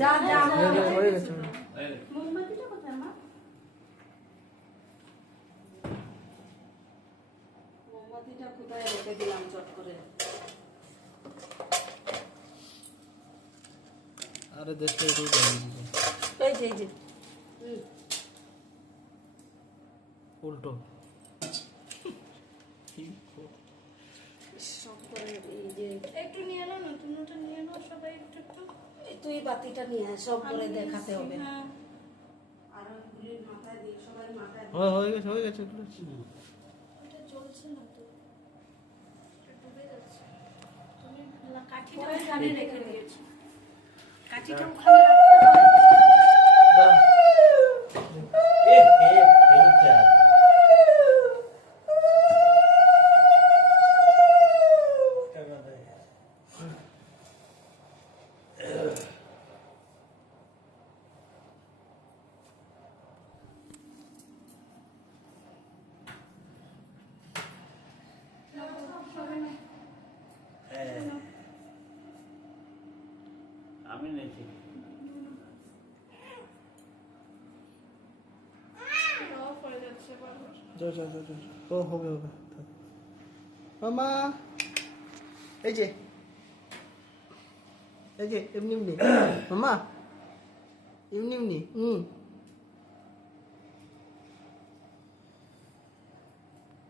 যা যা হয়ে গেছে। মোমবাতিটা কোথায় মা? মোমবাতিটা কোথায় রেখে দিলাম চট করে। আরে দেখতে একটু জ্বালিয়ে দিবো। এই যে উল্টো সব করে এই যে একটু নিয়ে নাও, নতুন নতুন নিয়ে নাও সবাই একটু একটু। তুই বাতিটা নিয়ে আয়, সব করে দেখাতে হবে। হ্যাঁ আর ওইগুলির মাথায় দিয়ে সবাই মাথায় হয়ে গেছে এগুলো। ওটা জ্বলছে না তো, এটা ডুবে যাচ্ছে। তুমি কাঠিটা পরে ওখানে রেখে রেখে দেবে। দিয়েছো, কাঠিটা ওখানে রাখতে হয়। দাও। আমি নেছি অফ হয়ে যাচ্ছে বারবার। যা। ও হবে থাক। মামা এই যে এমনি মামা এমনি